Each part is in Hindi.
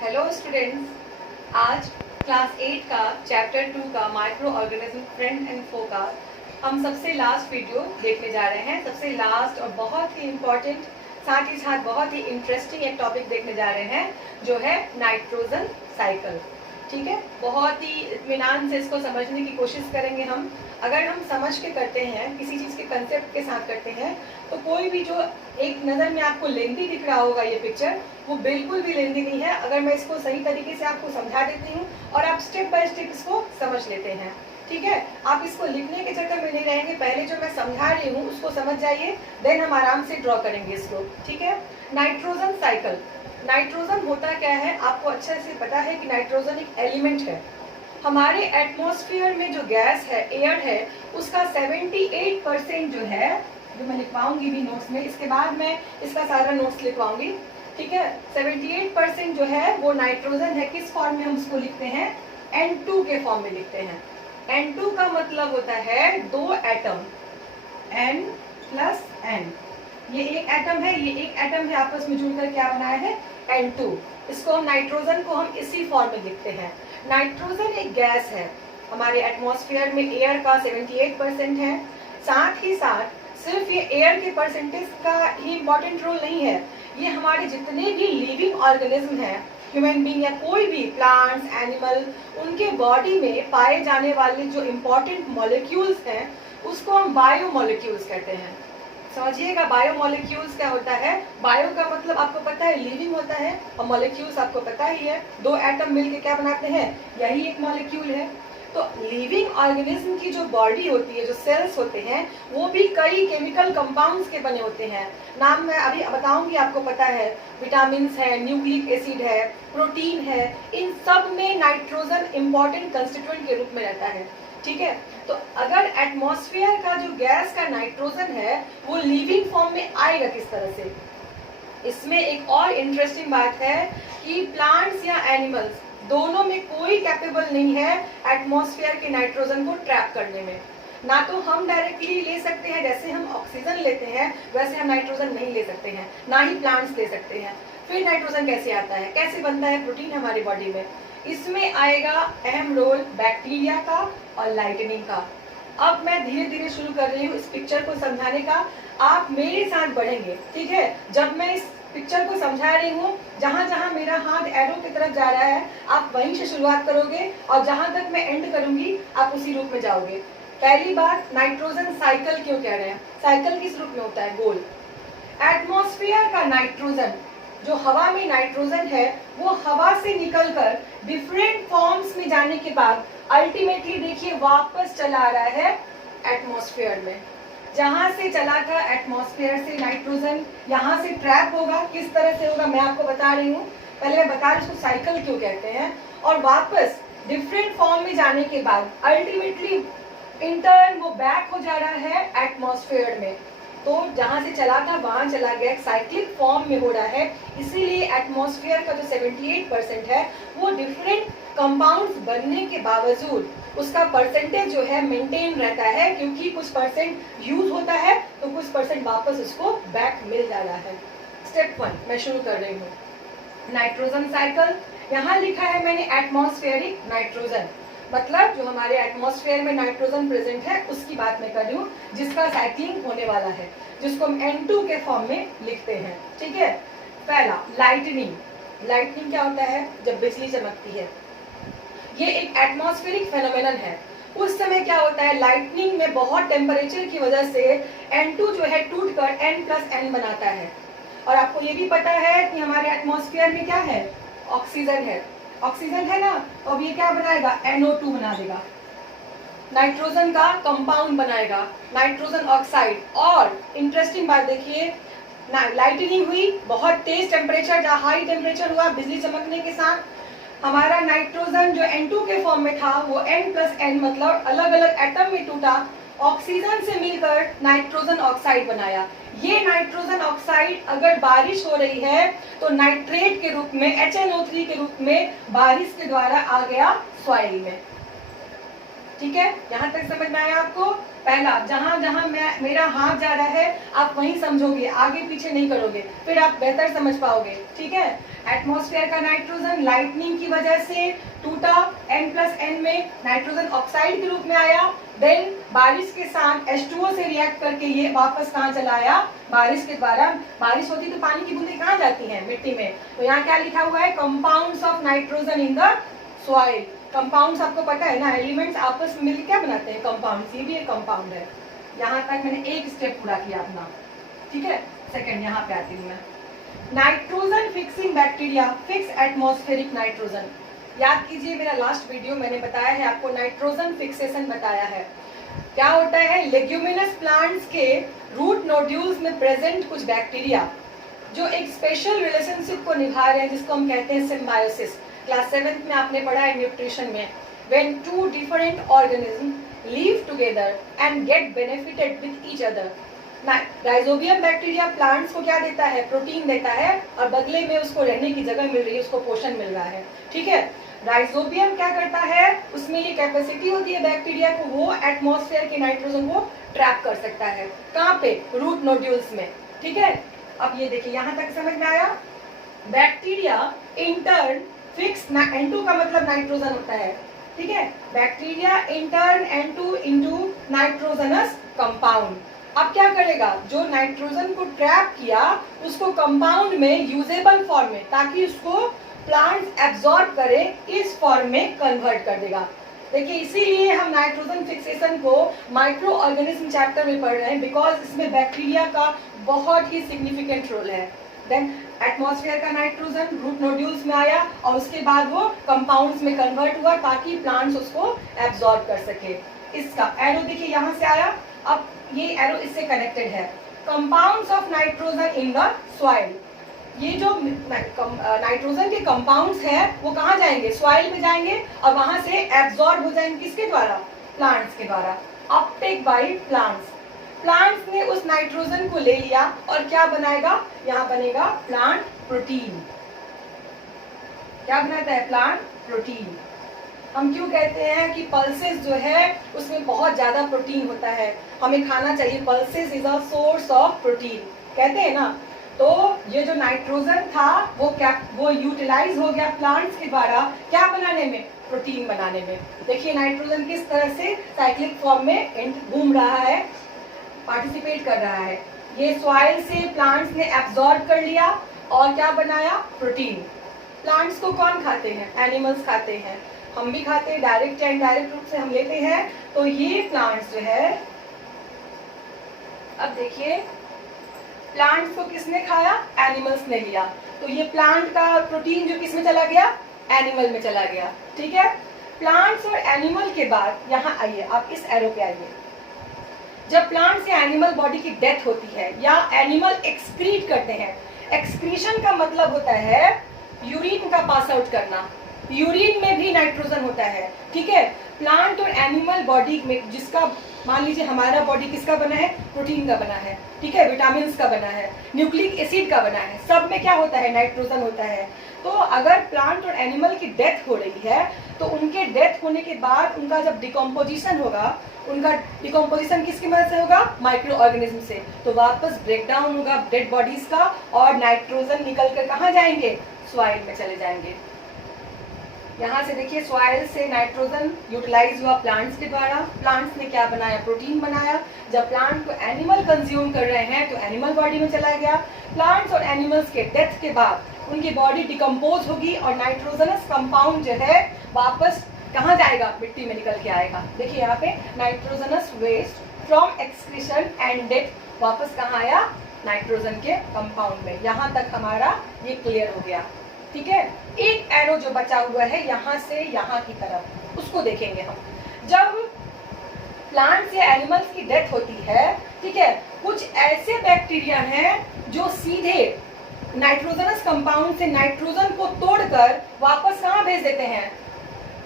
हेलो स्टूडेंट्स, आज क्लास 8 का चैप्टर 2 का माइक्रो ऑर्गेनिज्म फ्रेंड एंड फो का हम सबसे लास्ट वीडियो देखने जा रहे हैं। सबसे लास्ट और बहुत ही इम्पोर्टेंट, साथ ही साथ बहुत ही इंटरेस्टिंग एक टॉपिक देखने जा रहे हैं जो है नाइट्रोजन साइकिल। ठीक है, बहुत ही इत्मीनान से इसको समझने की कोशिश करेंगे हम। अगर हम समझ के करते हैं, किसी चीज़ के कंसेप्ट के साथ करते हैं, तो कोई भी जो एक नज़र में आपको लेंथी दिख रहा होगा ये पिक्चर, वो बिल्कुल भी लेंथी नहीं है अगर मैं इसको सही तरीके से आपको समझा देती हूँ और आप स्टेप बाय स्टेप इसको समझ लेते हैं। ठीक है, आप इसको लिखने के चक्कर में नहीं रहेंगे, पहले जो मैं समझा रही हूँ उसको समझ जाइए, देन हम आराम से ड्रॉ करेंगे इसको। ठीक है, नाइट्रोजन साइकिल। नाइट्रोजन होता क्या है, आपको अच्छे से पता है कि नाइट्रोजन एक एलिमेंट है। हमारे एटमॉस्फेयर में जो गैस है, एयर है, उसका 78% जो है, जो मैं लिखवाऊंगी भी नोट्स में, इसके बाद मैं इसका सारा नोट्स लिखवाऊंगी। ठीक है, 78% जो है वो नाइट्रोजन है। किस फॉर्म में हम उसको लिखते हैं? N2 के फॉर्म में लिखते हैं। N2 का मतलब होता है दो एटम, N प्लस N। ये एक एटम है, ये एक एटम है, आपस में जुड़कर क्या बनाया है? N2। इसको हम नाइट्रोजन को हम इसी फॉर्म में लिखते हैं। नाइट्रोजन एक गैस है, हमारे एटमॉस्फेयर में एयर का 78% है। साथ ही साथ सिर्फ ये एयर के परसेंटेज का ही इम्पोर्टेंट रोल नहीं है, ये हमारे जितने भी लिविंग ऑर्गेनिज्म हैं, ह्यूमन बीइंग या कोई भी प्लांट्स, एनिमल, उनके बॉडी में पाए जाने वाले जो इम्पोर्टेंट मॉलिक्यूल्स हैं उसको हम बायो मॉलिक्यूल्स कहते हैं। समझिएगा, बायो मॉलिक्यूल्स क्या होता है? बायो का मतलब आपको पता है लिविंग होता है, और मॉलिक्यूल्स आपको पता ही है, दो एटम मिलके क्या बनाते हैं, यही एक मॉलिक्यूल है। तो लिविंग ऑर्गेनिज्म की जो बॉडी होती है, जो सेल्स होते हैं, वो भी कई केमिकल कंपाउंड्स के बने होते हैं। नाम मैं अभी बताऊंगी, आपको पता है, विटामिन है, न्यूक्लिक एसिड है, प्रोटीन है, इन सब में नाइट्रोजन इंपॉर्टेंट कंस्टिट्यूएंट के रूप में रहता है। ठीक है, तो अगर एटमॉस्फेयर का जो गैस का नाइट्रोजन है वो लिविंग फॉर्म में आएगा किस तरह से? इसमें एक और इंटरेस्टिंग बात है कि प्लांट्स या एनिमल्स दोनों में कोई कैपेबल नहीं है एटमॉस्फेयर के नाइट्रोजन को ट्रैप करने में। ना तो हम डायरेक्टली ले सकते हैं, जैसे हम ऑक्सीजन लेते हैं वैसे हम नाइट्रोजन नहीं ले सकते हैं, ना ही प्लांट्स ले सकते हैं। फिर नाइट्रोजन कैसे आता है, कैसे बनता है प्रोटीन हमारी बॉडी में? इसमें आएगा अहम रोल बैक्टीरिया का और लाइटनिंग का। अब मैं धीरे धीरे शुरू कर रही हूँ इस पिक्चर को समझाने का, आप मेरे साथ बढ़ेंगे। ठीक है, जब मैं इस पिक्चर को समझा रही हूँ, जहाँ जहाँ मेरा हाथ एरो की तरफ जा रहा है आप वहीं से शुरुआत करोगे और जहाँ तक मैं एंड करूंगी आप उसी रूप में जाओगे। पहली बात, नाइट्रोजन साइकिल क्यों कह रहे हैं? साइकिल किस रूप में होता है? गोल। एटमॉस्फेयर का नाइट्रोजन, जो हवा में नाइट्रोजन है, वो हवा से निकलकर डिफरेंट फॉर्म्स में जाने के बाद अल्टीमेटली देखिए वापस चला आ रहा है एटमॉस्फेयर में। जहां से चला था एटमॉस्फेयर से नाइट्रोजन, यहाँ से ट्रैप होगा। किस तरह से होगा मैं आपको बता रही हूँ, पहले मैं बता रही हूँ उसको साइकिल क्यों कहते हैं। और वापस डिफरेंट फॉर्म में जाने के बाद अल्टीमेटली इंटर्न वो बैक हो जा रहा है एटमॉस्फेयर में। तो जहां से चला था वहां चला गया, साइक्लिक फॉर्म में हो रहा है। इसीलिए एटमॉस्फेयर का जो 78% है वो डिफरेंट कंपाउंड्स बनने के बावजूद उसका परसेंटेज जो है मेंटेन रहता है, क्योंकि कुछ परसेंट यूज होता है तो कुछ परसेंट वापस उसको बैक मिल जा रहा है। स्टेप 1 मैं शुरू कर रही हूँ। नाइट्रोजन साइकिल, यहाँ लिखा है मैंने एटमॉस्फेरिक नाइट्रोजन, मतलब जो हमारे एटमॉस्फेयर में नाइट्रोजन प्रेजेंट है उसकी बात मैं कर रही हूँ, जिसका साइक्लिंग होने वाला है, जिसको हम N2 के फॉर्म में लिखते हैं। ठीक है, पहला लाइटनिंग। लाइटनिंग क्या होता है? जब बिजली चमकती है, ये एक एटमॉस्फेरिक फेनोमेनन है। उस समय क्या होता है, लाइटनिंग में बहुत टेम्परेचर की वजह से N2 जो है टूटकर N+N बनाता है। और आपको ये भी पता है कि हमारे एटमॉस्फेयर में क्या है? ऑक्सीजन है। ऑक्सीजन है ना, तो अब ये क्या बनाएगा? NO2 बना देगा, नाइट्रोजन का कंपाउंड बनाएगा, नाइट्रोजन ऑक्साइड। और इंटरेस्टिंग बात देखिए, लाइटनिंग हुई, बहुत तेज टेम्परेचर, जहाँ हाई टेम्परेचर हुआ बिजली चमकने के साथ, हमारा नाइट्रोजन जो N2 के फॉर्म में था वो N+N मतलब अलग अलग एटम में टूटा, ऑक्सीजन से मिलकर नाइट्रोजन ऑक्साइड बनाया। ये नाइट्रोजन ऑक्साइड अगर बारिश हो रही है तो नाइट्रेट के रूप में, HNO3 के रूप में बारिश के द्वारा आ गया सॉइल में। ठीक है, यहाँ तक समझ में आया आपको? पहला, जहां जहां मेरा हाथ जा रहा है आप वहीं समझोगे, आगे पीछे नहीं करोगे, फिर आप बेहतर समझ पाओगे। ठीक है, एटमॉस्फेयर का नाइट्रोजन लाइटनिंग की वजह से टूटा, N+N में नाइट्रोजन ऑक्साइड के रूप में आया। देन बारिश के साथ H2O से रिएक्ट करके ये वापस कहाँ चला आया? बारिश के द्वारा। बारिश होती तो पानी की बूंदें कहाँ जाती हैं? मिट्टी में। तो यहाँ क्या लिखा हुआ है? Compounds of nitrogen in the soil. Compounds आपको पता है ना, एलिमेंट्स आपस में मिलकर क्या बनाते हैं? कंपाउंड्स। ये भी एक कंपाउंड है। यहाँ तक मैंने एक स्टेप पूरा किया अपना। ठीक है, सेकंड यहाँ पे आती हूँ मैं। Nitrogen fixing bacteria fix atmospheric nitrogen. याद कीजिए, मेरा लास्ट वीडियो मैंने बताया है आपको, नाइट्रोजन फिक्सेशन बताया है। क्या होता है? लेग्यूमिनस प्लांट्स के रूट नोड्यूल्स में प्रेजेंट कुछ बैक्टीरिया जो एक स्पेशल रिलेशनशिप को निभा रहे हैं, जिसको हम कहते हैं सिम्बायोसिस। क्लास 7th में आपने पढ़ा है न्यूट्रिशन में। When two different organisms live together and get benefited with each other. Rhizobium bacteria plants को क्या देता है? प्रोटीन देता है, और बदले में उसको रहने की जगह मिल रही है, उसको पोषण मिल रहा है। ठीक है, राइजोबियम क्या करता है? उसमें ये कैपेसिटी होती है बैक्टीरिया को, वो एटमॉस्फेयर के नाइट्रोजन को ट्रैप कर सकता है। कहाँ पे? रूट नोड्यूल्स में। ठीक है, अब ये देखिए, यहाँ तक समझ में आया? बैक्टीरिया इंटर्न फिक्स, N2 का मतलब नाइट्रोजन होता है। ठीक है, bacteria intern N2 into nitrogenous compound. अब क्या करेगा? जो नाइट्रोजन को ट्रैप किया उसको कंपाउंड में यूजेबल फॉर्म में, ताकि उसको प्लांट्स एब्जॉर्ब करे, इस फॉर्म में कन्वर्ट कर देगा। देखिए, इसीलिए हम नाइट्रोजन फिक्सेशन को माइक्रो ऑर्गेनिज्म चैप्टर में पढ़ रहे हैं, बिकॉज इसमें बैक्टीरिया का बहुत ही सिग्निफिकेंट रोल है। देन एटमॉस्फेयर का नाइट्रोजन रूट नोड्यूल्स में आया और उसके बाद वो कंपाउंड्स में कन्वर्ट हुआ, ताकि प्लांट्स उसको एब्जॉर्ब कर सके। इसका एरो देखिए, यहाँ से आया, अब ये एरो इससे कनेक्टेड है। Compounds of nitrogen in the soil. ये जो नाइट्रोजन के कंपाउंड्स हैं वो कहाँ जाएंगे? सॉइल में जाएंगे, और वहां से एब्जॉर्ब हो जाएंगे। किसके द्वारा? प्लांट्स के द्वारा। Uptake by plants. प्लांट्स ने उस नाइट्रोजन को ले लिया और क्या बनाएगा? यहाँ बनेगा प्लांट प्रोटीन। क्या बनाता है? Plant protein. हम क्यों कहते हैं कि पल्सेस जो है उसमें बहुत ज्यादा प्रोटीन होता है, हमें खाना चाहिए। Pulses is a source of protein, कहते हैं ना। तो ये जो नाइट्रोजन था वो यूटिलाइज हो गया प्लांट्स के द्वारा, क्या बनाने में? प्रोटीन बनाने में। देखिए नाइट्रोजन किस तरह से साइक्लिक फॉर्म में घूम रहा है, पार्टिसिपेट कर रहा है। ये सॉइल से प्लांट्स ने एब्जॉर्ब कर लिया और क्या बनाया? प्रोटीन। प्लांट्स को कौन खाते हैं? एनिमल्स खाते हैं, हम भी खाते हैं, डायरेक्ट या इनडायरेक्ट रूप से हम लेते हैं। तो ये प्लांट्स जो है, अब देखिए, प्लांट्स को किसने खाया? एनिमल्स ने लिया। तो ये प्लांट का प्रोटीन जो किसमें चला गया? एनिमल में चला गया। ठीक है, प्लांट्स और एनिमल के बाद यहाँ आइए, आप इस एरो पे आइए। जब प्लांट्स या एनिमल बॉडी की डेथ होती है या एनिमल एक्सक्रीट करते हैं, एक्सक्रीशन का मतलब होता है यूरिन का पास आउट करना। यूरिन में भी नाइट्रोजन होता है। ठीक है, प्लांट और एनिमल बॉडी में, जिसका मान लीजिए हमारा बॉडी किसका बना है? प्रोटीन का बना है। ठीक है, विटामिन का बना है, न्यूक्लिक एसिड का बना है, सब में क्या होता है? नाइट्रोजन होता है। तो अगर प्लांट और एनिमल की डेथ हो रही है तो उनके डेथ होने के बाद उनका जब डिकम्पोजिशन होगा, उनका डिकम्पोजिशन किसकी मदद से होगा? माइक्रो ऑर्गेनिज्म से। तो वापस ब्रेकडाउन होगा डेड बॉडीज का और नाइट्रोजन निकल कर कहाँ जाएंगे? सॉइल में चले जाएंगे। यहाँ से देखिए, सॉइल से नाइट्रोजन यूटिलाइज हुआ प्लांट्स के द्वारा। प्लांट्स ने क्या बनाया? प्रोटीन बनाया। जब प्लांट को एनिमल कंज्यूम कर रहे हैं तो एनिमल बॉडी में चला गया। प्लांट्स और एनिमल्स के डेथ के बाद उनकी बॉडी डिकम्पोज होगी और नाइट्रोजनस कंपाउंड जो है वापस कहाँ जाएगा? मिट्टी में निकल के आएगा। देखिए यहाँ पे, nitrogenous waste from excretion and death वापस कहाँ आया? नाइट्रोजन के कंपाउंड में। यहाँ तक हमारा ये क्लियर हो गया। ठीक है, एक एरो जो बचा हुआ है यहाँ से यहाँ की तरफ, उसको देखेंगे हम। जब प्लांट्स या एनिमल्स की डेथ होती है, ठीक है, कुछ ऐसे बैक्टीरिया हैं जो सीधे नाइट्रोजनस कंपाउंड से नाइट्रोजन को तोड़कर वापस कहाँ भेज देते हैं?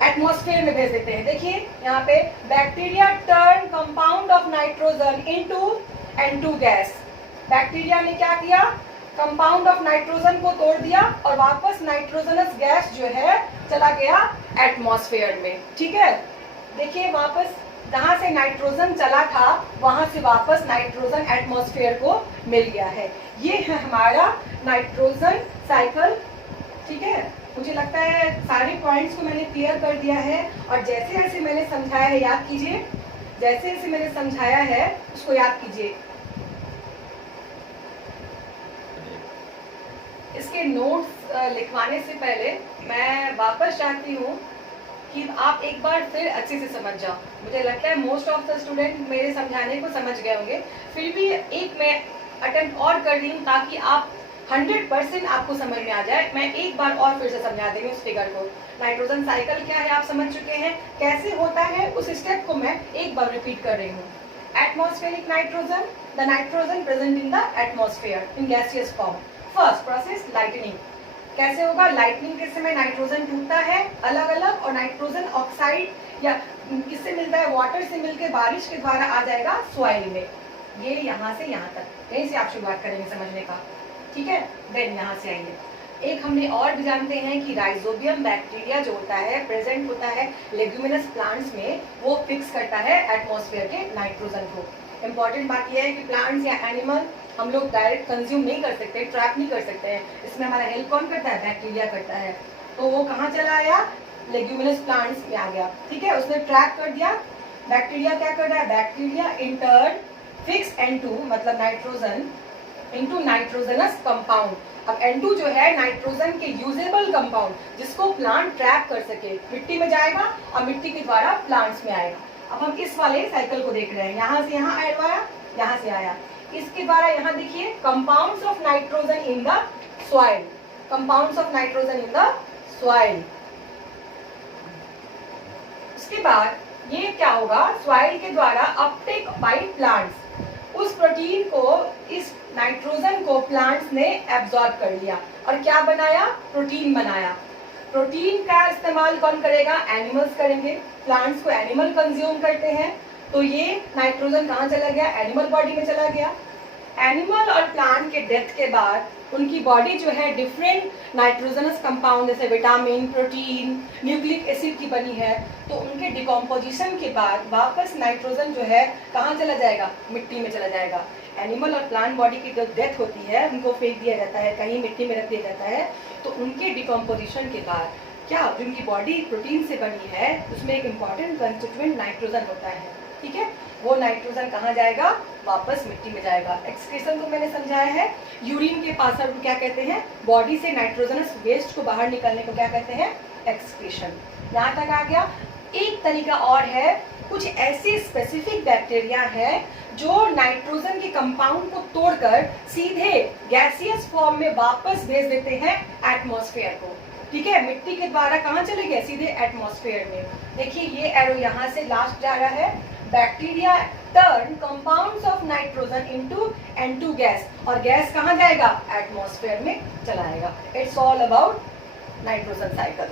एटमॉस्फेयर में भेज देते हैं। देखिए यहाँ पे, bacteria turn compound of nitrogen into N2 gas. Bacteria ने क्या किया? कंपाउंड ऑफ नाइट्रोजन को तोड़ दिया और वापस नाइट्रोजनस गैस जो है चला गया एटमॉस्फेयर में। ठीक है, देखिए वापस जहाँ से नाइट्रोजन चला था वहाँ से वापस नाइट्रोजन एटमॉस्फेयर को मिल गया है। ये है हमारा नाइट्रोजन साइकिल। ठीक है, मुझे लगता है सारे पॉइंट्स को मैंने क्लियर कर दिया है, और जैसे जैसे मैंने समझाया है याद कीजिए, जैसे जैसे मैंने समझाया है उसको याद कीजिए। इसके नोट्स लिखवाने से पहले मैं वापस चाहती हूँ कि आप एक बार फिर अच्छे से समझ जाओ। मुझे लगता है मोस्ट ऑफ द स्टूडेंट मेरे समझाने को समझ गए होंगे, फिर भी एक मैं अटेम्प्ट और कर रही हूँ ताकि आप 100% आपको समझ में आ जाए। मैं एक बार और फिर से समझा देंगे उस फिगर को। नाइट्रोजन साइकिल क्या है आप समझ चुके हैं, कैसे होता है उस स्टेप को मैं एक बार रिपीट कर रही हूँ। Atmospheric nitrogen, the nitrogen present in the atmosphere in gaseous form. First process lightning. कैसे होगा लाइटनिंग के समय नाइट्रोजन टूटता है अलग अलग, और नाइट्रोजन ऑक्साइड या किससे मिलता है, वाटर से मिलकर बारिश के द्वारा आ जाएगा सॉइल में। ये यहाँ से यहाँ तक, यहीं से आप शुरुआत करेंगे समझने का। ठीक है, देन यहाँ से आएंगे। एक हमने और भी जानते हैं कि राइजोबियम बैक्टीरिया जो होता है प्रेजेंट होता है लेग्यूमिनस प्लांट्स में, वो फिक्स करता है एटमॉस्फेयर के नाइट्रोजन को। इंपॉर्टेंट बात यह है कि प्लांट्स या एनिमल हम लोग डायरेक्ट कंज्यूम नहीं कर सकते, ट्रैप नहीं कर सकते हैं। इसमें हमारा हेल्प कौन करता है, बैक्टीरिया करता है। तो वो कहाँ चला आया, लेग्यूमिनस प्लांट्स में आ गया। ठीक है, उसने ट्रैप कर दिया। बैक्टीरिया क्या कर रहा है, बैक्टीरिया इंटर फिक्स N2 मतलब नाइट्रोजन इनटू नाइट्रोजनस कंपाउंड। अब N2 जो है नाइट्रोजन के यूजेबल कंपाउंड, जिसको प्लांट ट्रैप कर सके, मिट्टी में जाएगा और मिट्टी के द्वारा प्लांट्स में आएगा। अब हम इस वाले साइकिल को देख रहे हैं, यहाँ से यहाँ आया, यहाँ से आया, इसके द्वारा यहाँ देखिए compounds of nitrogen in the soil, compounds of nitrogen in the soil. उसके बाद ये क्या होगा, सॉइल के द्वारा अपटेक बाय प्लांट्स। उस प्रोटीन को, इस नाइट्रोजन को प्लांट्स ने एब्जॉर्ब कर लिया और क्या बनाया, प्रोटीन बनाया। प्रोटीन का इस्तेमाल कौन करेगा, एनिमल्स करेंगे। प्लांट्स को एनिमल कंज्यूम करते हैं, तो ये नाइट्रोजन कहाँ चला गया, एनिमल बॉडी में चला गया। एनिमल और प्लांट के डेथ के बाद उनकी बॉडी जो है डिफरेंट नाइट्रोजनस कंपाउंड जैसे विटामिन, प्रोटीन, न्यूक्लिक एसिड की बनी है। तो उनके डिकम्पोजिशन के बाद वापस नाइट्रोजन जो है कहाँ चला जाएगा, मिट्टी में चला जाएगा। एनिमल और प्लांट बॉडी की जब डेथ होती है, उनको फेंक दिया जाता है, कहीं मिट्टी में रख दिया जाता है, तो उनके डिकम्पोजिशन के बाद क्या, जो उनकी बॉडी प्रोटीन से बनी है उसमें एक इम्पॉर्टेंट कंस्टिट्यूएंट नाइट्रोजन होता है। ठीक है, वो नाइट्रोजन कहाँ जाएगा, वापस मिट्टी में जाएगा। एक्सक्रीशन को मैंने समझाया है, यूरिन के पास आउट क्या कहते हैं, बॉडी से नाइट्रोजनस वेस्ट को बाहर निकालने को क्या कहते हैं, एक्सक्रीशन। यहाँ तक आ गया। एक तरीका और है, कुछ ऐसे स्पेसिफिक बैक्टीरिया है जो नाइट्रोजन के कंपाउंड को तोड़कर सीधे गैसियस फॉर्म में वापस भेज देते हैं एटमॉस्फेयर को। ठीक है, मिट्टी के द्वारा कहाँ चले गए, सीधे एटमॉस्फेयर में। देखिए ये एरो यहाँ से लास्ट जा रहा है। Bacteria turn compounds of nitrogen into N2 gas, और गैस कहाँ जाएगा, एटमॉस्फेयर में चला आएगा। It's all about nitrogen cycle.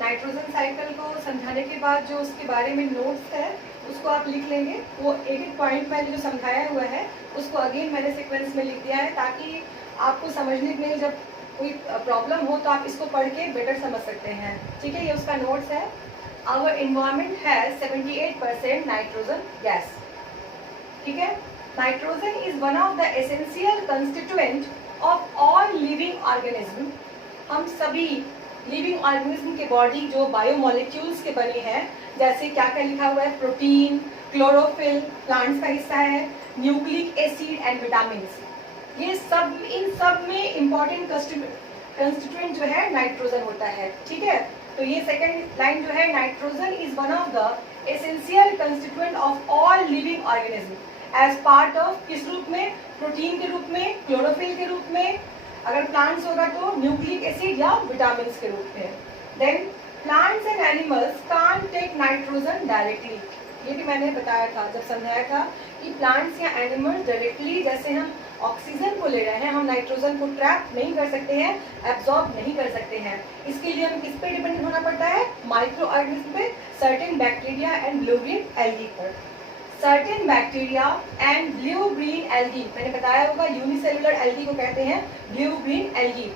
Nitrogen cycle को समझाने के बाद जो उसके बारे में नोट्स है उसको आप लिख लेंगे। वो एक एक पॉइंट मैंने जो समझाया हुआ है उसको अगेन मैंने सीक्वेंस में लिख दिया है, ताकि आपको समझने में जब कोई प्रॉब्लम हो तो आप इसको पढ़ के बेटर समझ सकते हैं। ठीक है, ये उसका नोट्स है। Our environment has 78% nitrogen gas. ठीक है, nitrogen is one of the essential constituent of all living organism. हम सभी लिविंग ऑर्गेनिज्म के बॉडी जो बायोमोलिक्यूल्स के बनी है, जैसे क्या क्या लिखा हुआ है, प्रोटीन, क्लोरोफिल प्लांट्स का हिस्सा है, न्यूक्लिक एसिड एंड विटामिन। ये सब, इन सब में इंपॉर्टेंट कंस्टिट्यूएंट जो है नाइट्रोजन होता है। ठीक है, तो ये सेकंड लाइन जो है, nitrogen is one of the essential constituent of all living organism as part of, किस रूप में, प्रोटीन के रूप में, क्लोरोफिल के रूप में, अगर प्लांट्स होगा तो न्यूक्लिक एसिड या विटामिन के रूप में। Then plants and animals can't take nitrogen directly. ये भी मैंने बताया था जब समझाया था कि प्लांट्स या एनिमल्स डायरेक्टली, जैसे हम ऑक्सीजन को ले रहे हैं, हम नाइट्रोजन को ट्रैप नहीं कर सकते हैं, एब्जॉर्ब नहीं कर सकते हैं। इसके लिए हमें किस पे डिपेंडेंट होना पड़ता है, माइक्रो ऑर्गेनिज्म पे, certain bacteria and blue-green algae पर। Certain bacteria and blue green algae, मैंने बताया होगा यूनिसेलुलर एल्गी को कहते हैं blue green algae,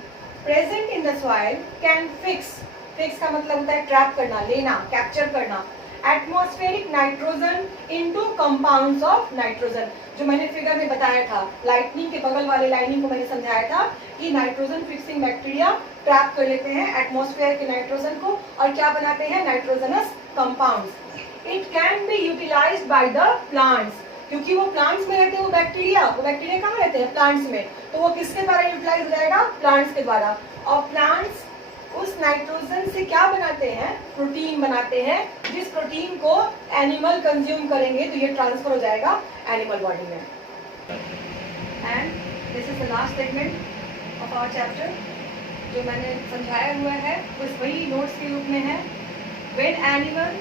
present in the soil can fix का मतलब होता है ट्रैप करना, लेना, कैप्चर करना atmospheric nitrogen into compounds of nitrogen. जो मैंने फिगर में बताया था, लाइटनिंग के बगल वाले लाइनिंग को मैंने समझाया था कि नाइट्रोजन फिक्सिंग बैक्टीरिया ट्रैप कर लेते हैं एटमॉस्फेयर के नाइट्रोजन को और क्या बनाते हैं, nitrogenous compounds. It can be utilised by the plants, क्योंकि वो प्लांट्स में रहते हैं, वो बैक्टीरिया कहाँ रहते हैं, प्लांट्स में, तो वो किसके द्वारा यूटिलाइज हो जाएगा, प्लांट्स के द्वारा। और प्लांट्स उस नाइट्रोजन से क्या बनाते हैं, प्रोटीन बनाते हैं, जिस प्रोटीन को एनिमल कंज्यूम करेंगे तो ये ट्रांसफर हो जाएगा एनिमल बॉडी में। And this is the last segment of our chapter. जो मैंने समझाया हुआ है बस वही नोट्स के रूप में है। व्हेन एनिमल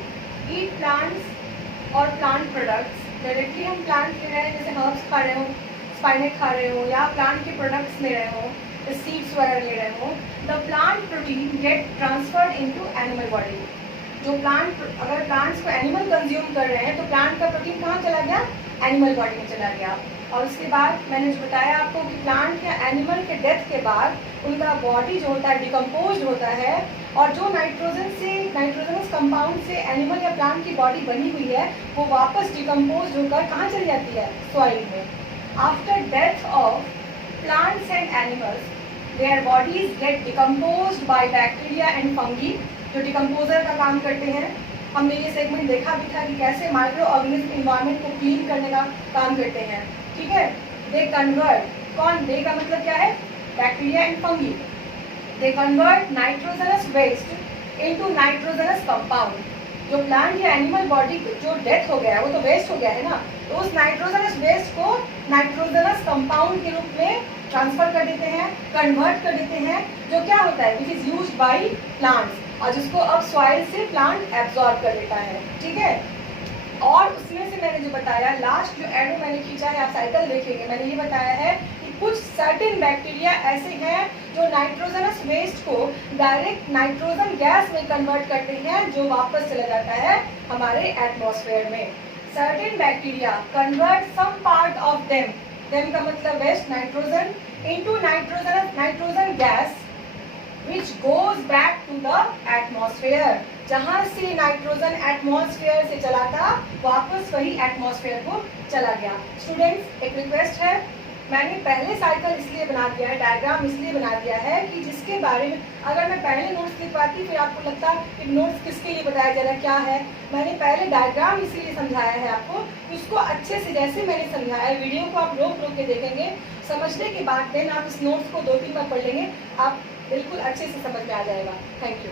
ईट प्लांट्स और प्लांट प्रोडक्ट्स, डायरेक्टली हम प्लांट ले रहे हैं, जैसे हर्ब्स खा रहे हो, स्पाइनेट खा रहे हो, या प्लांट के प्रोडक्ट्स ले रहे हो, सीड्स वगैरह ले रहे हो, the plant protein get transferred into animal body. जो प्लांट, अगर प्लांट्स को एनिमल कंज्यूम कर रहे हैं तो प्लांट का प्रोटीन कहाँ चला गया, एनिमल बॉडी में चला गया। और उसके बाद मैंने जो बताया आपको कि प्लांट या एनिमल के डेथ के बाद उनका बॉडी जो होता है डिकम्पोज होता है, और जो नाइट्रोजनस कंपाउंड से एनिमल या प्लांट की बॉडी बनी हुई है वो वापस डिकम्पोज होकर कहाँ चली जाती है, सॉइल में। After death of plants and animals, their bodies get decomposed by bacteria and fungi, जो डिकम्पोजर का काम करते हैं। हमने ये सेगमेंट देखा भी था कि कैसे माइक्रो ऑर्गेनिज्म इन्वायरमेंट को क्लीन करने का काम करते हैं, ठीक है। दे कन्वर्ट, कौन, दे का मतलब क्या है, bacteria and fungi. They convert nitrogenous waste into nitrogenous compound. जो प्लांट या एनिमल बॉडी जो डेथ हो गया है वो तो वेस्ट हो गया है ना, तो उस नाइट्रोजनस वेस्ट को नाइट्रोजनस कंपाउंड के रूप में ट्रांसफर कर देते हैं, कन्वर्ट कर देते हैं, जो क्या होता है, which is used by plants, और जिसको अब सॉइल से प्लांट एब्जॉर्ब कर लेता है, ठीक है। और उसमें से मैंने जो बताया, लास्ट जो एरो मैंने खींचा है, आप साइकिल देखेंगे, मैंने ये बताया है कि कुछ सर्टेन बैक्टीरिया ऐसे हैं जो नाइट्रोजनस वेस्ट को डायरेक्ट नाइट्रोजन गैस में कन्वर्ट करते हैं, जो वापस चला जाता है हमारे एटमॉस्फेयर में। Certain bacteria convert some part of them का मतलब waste, nitrogen, into nitrogen gas which goes back to the atmosphere। जहाँ से नाइट्रोजन एटमॉस्फेयर से चला था वापस वही एटमॉस्फेयर को चला गया। स्टूडेंट्स, एक रिक्वेस्ट है, मैंने पहले साइकिल इसलिए बना दिया है, डायग्राम इसलिए बना दिया है कि जिसके बारे में अगर मैं पहले नोट्स लिख पाती फिर आपको लगता कि नोट्स किसके लिए बताया जा रहा है, क्या है। मैंने पहले डायग्राम इसलिए समझाया है आपको, उसको अच्छे से जैसे मैंने समझाया है, वीडियो को आप रोक के देखेंगे, समझने के बाद देन आप इस नोट्स को 2-3 बार पढ़ लेंगे, आप बिल्कुल अच्छे से समझ में आ जाएगा। Thank you.